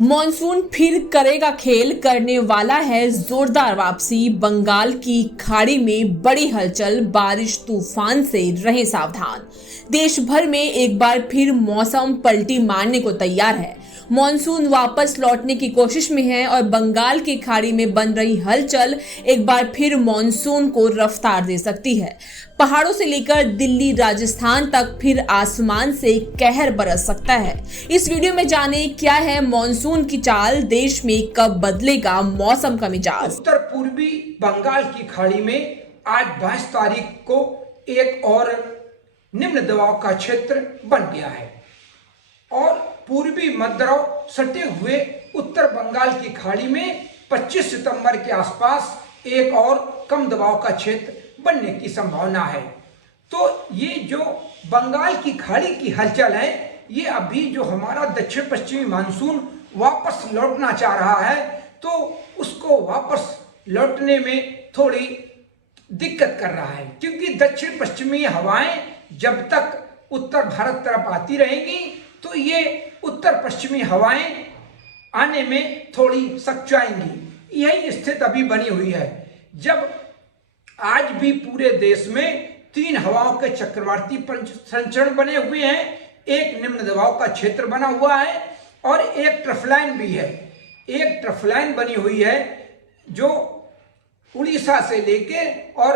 Monsoon फिर करेगा खेल, करने वाला है जोरदार वापसी। बंगाल की खाड़ी में बड़ी हलचल, बारिश तूफान से रहे सावधान। देश भर में एक बार फिर मौसम पलटी मारने को तैयार है। मॉनसून वापस लौटने की कोशिश में है और बंगाल की खाड़ी में बन रही हलचल एक बार फिर मॉनसून को रफ्तार दे सकती है। पहाड़ों से लेकर दिल्ली राजस्थान तक फिर आसमान से कहर बरस सकता है। इस वीडियो में जाने क्या है मॉनसून की चाल, देश में कब बदलेगा मौसम का मिजाज। उत्तर पूर्वी बंगाल की खाड़ी में आज 22 तारीख को एक और निम्न दबाव का क्षेत्र बन गया है और पूर्वी मध्यम सटे हुए उत्तर बंगाल की खाड़ी में 25 सितंबर के आसपास एक और कम दबाव का क्षेत्र बनने की संभावना है। तो ये जो बंगाल की खाड़ी की हलचल है, ये अभी जो हमारा दक्षिण पश्चिमी मानसून वापस लौटना चाह रहा है, तो उसको वापस लौटने में थोड़ी दिक्कत कर रहा है, क्योंकि दक्षिण पश्चिमी हवाएं जब तक उत्तर भारत तरफ आती रहेंगी तो ये उत्तर पश्चिमी हवाएं आने में थोड़ी सख्ताएंगी। यही स्थिति अभी बनी हुई है। जब आज भी पूरे देश में 3 हवाओं के चक्रवाती संचरण बने हुए हैं, एक निम्न दबाव का क्षेत्र बना हुआ है और एक ट्रफलाइन भी है। एक ट्रफलाइन बनी हुई है जो उड़ीसा से लेके और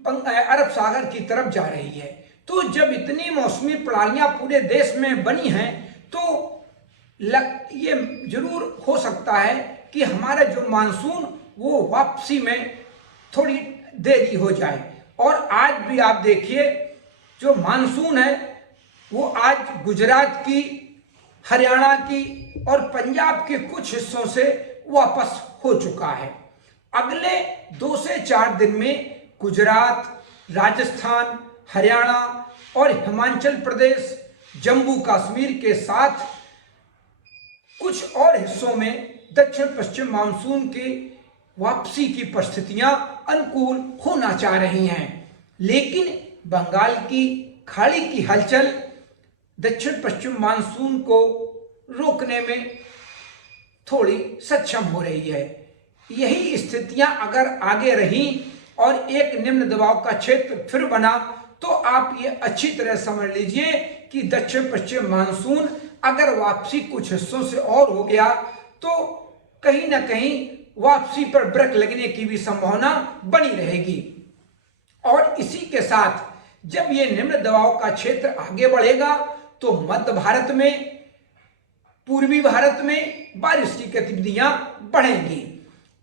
अरब सागर की तरफ जा रही है। तो जब इतनी मौसमी प्रणालियां पूरे देश में बनी हैं, तो ये जरूर हो सकता है कि हमारा जो मानसून वो वापसी में थोड़ी देरी हो जाए। और आज भी आप देखिए, जो मानसून है वो आज गुजरात की, हरियाणा की और पंजाब के कुछ हिस्सों से वापस हो चुका है। अगले 2 से 4 दिन में गुजरात, राजस्थान, हरियाणा और हिमाचल प्रदेश, जम्मू कश्मीर के साथ कुछ और हिस्सों में दक्षिण पश्चिम मानसून की वापसी की परिस्थितियां अनुकूल होना चाह रही हैं। लेकिन बंगाल की खाड़ी की हलचल दक्षिण पश्चिम मानसून को रोकने में थोड़ी सक्षम हो रही है। यही स्थितियां अगर आगे रहीं और एक निम्न दबाव का क्षेत्र फिर बना, तो आप ये अच्छी तरह समझ लीजिए कि दक्षिण पश्चिम मानसून अगर वापसी कुछ हिस्सों से और हो गया, तो कहीं ना कहीं वापसी पर ब्रेक लगने की भी संभावना बनी रहेगी। और इसी के साथ जब ये निम्न दबाव का क्षेत्र आगे बढ़ेगा, तो मध्य भारत में, पूर्वी भारत में बारिश की गतिविधियां बढ़ेंगी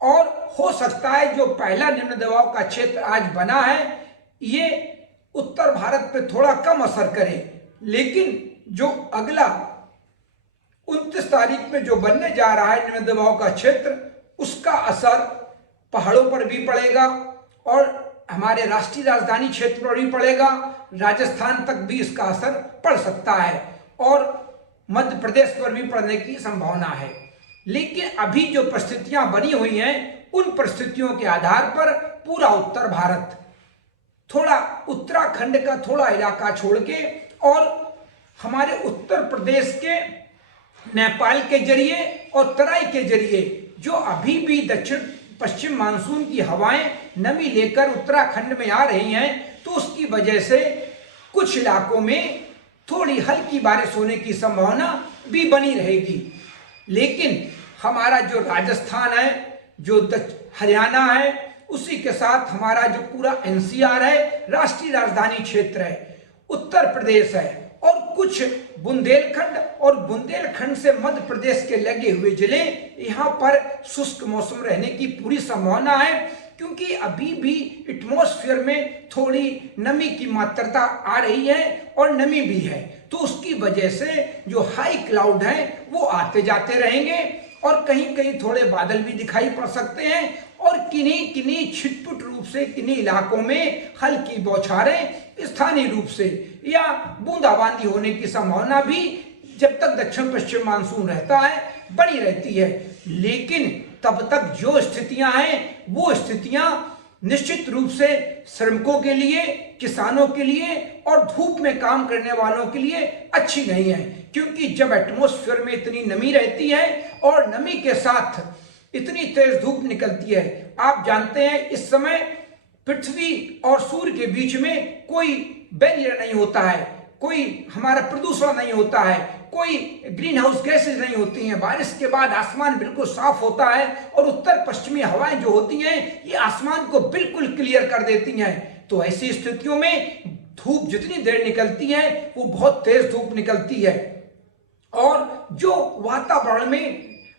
और हो सकता है जो पहला निम्न दबाव का क्षेत्र आज बना है, ये उत्तर भारत पे थोड़ा कम असर करे, लेकिन जो अगला 29 तारीख में जो बनने जा रहा है निम्न दबाव का क्षेत्र, उसका असर पहाड़ों पर भी पड़ेगा और हमारे राष्ट्रीय राजधानी क्षेत्र पर भी पड़ेगा। राजस्थान तक भी इसका असर पड़ सकता है और मध्य प्रदेश पर भी पड़ने की संभावना है। लेकिन अभी जो परिस्थितियां बनी हुई हैं, उन परिस्थितियों के आधार पर पूरा उत्तर भारत, थोड़ा उत्तराखंड का थोड़ा इलाका छोड़ के और हमारे उत्तर प्रदेश के नेपाल के जरिए और तराई के जरिए जो अभी भी दक्षिण पश्चिम मानसून की हवाएं नमी लेकर उत्तराखंड में आ रही हैं, तो उसकी वजह से कुछ इलाकों में थोड़ी हल्की बारिश होने की संभावना भी बनी रहेगी। लेकिन हमारा जो राजस्थान है, जो हरियाणा है, उसी के साथ हमारा जो पूरा एनसीआर है, राष्ट्रीय राजधानी क्षेत्र है, उत्तर प्रदेश है और कुछ बुंदेलखंड और बुंदेलखंड से मध्य प्रदेश के लगे हुए जिले, यहाँ पर शुष्क मौसम रहने की पूरी संभावना है, क्योंकि अभी भी एटमॉस्फेयर में थोड़ी नमी की मात्रा आ रही है और नमी भी है। तो उसकी वजह से जो हाई क्लाउड हैं वो आते जाते रहेंगे और कहीं कहीं थोड़े बादल भी दिखाई पड़ सकते हैं और किन्हीं किन्हीं छिटपुट रूप से किन्हीं इलाकों में हल्की बौछारें स्थानीय रूप से या बूंदाबांदी होने की संभावना भी जब तक दक्षिण पश्चिम मानसून रहता है बनी रहती है। लेकिन तब तक जो स्थितियां हैं वो स्थितियां निश्चित रूप से श्रमिकों के लिए, किसानों के लिए और धूप में काम करने वालों के लिए अच्छी नहीं है, क्योंकि जब एटमॉस्फेयर में इतनी नमी रहती है और नमी के साथ इतनी तेज धूप निकलती है, आप जानते हैं इस समय पृथ्वी और सूर्य के बीच में कोई बैरियर नहीं होता है, कोई हमारा प्रदूषण नहीं होता है, कोई ग्रीन हाउस गैसेज नहीं होती हैं। बारिश के बाद आसमान बिल्कुल साफ होता है और उत्तर पश्चिमी हवाएं जो होती हैं ये आसमान को बिल्कुल क्लियर कर देती हैं। तो ऐसी स्थितियों में धूप जितनी देर निकलती है वो बहुत तेज धूप निकलती है और जो वातावरण में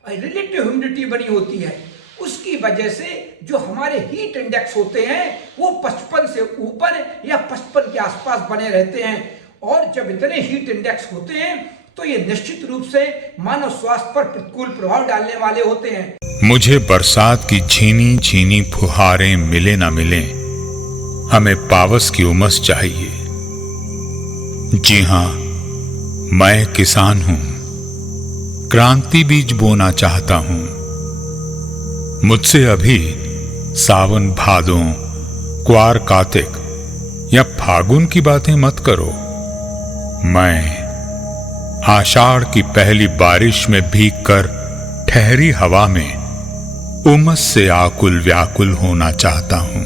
रिलेटिव ह्यूमिडिटी बनी होती है उसकी वजह से जो हमारे हीट इंडेक्स होते हैं वो 55 से ऊपर या 55 के आसपास बने रहते हैं। और जब इतने हीट इंडेक्स होते हैं तो ये निश्चित रूप से मानव स्वास्थ्य पर प्रतिकूल प्रभाव डालने वाले होते हैं। मुझे बरसात की झीनी झीनी फुहारें मिले ना मिले, हमें पावस की उमस चाहिए। जी हां, मैं किसान हूं, क्रांति बीज बोना चाहता हूं। मुझसे अभी सावन भादों, क्वार कार्तिक या फागुन की बातें मत करो। मैं आषाढ़ की पहली बारिश में भीगकर ठहरी हवा में उमस से आकुल व्याकुल होना चाहता हूं।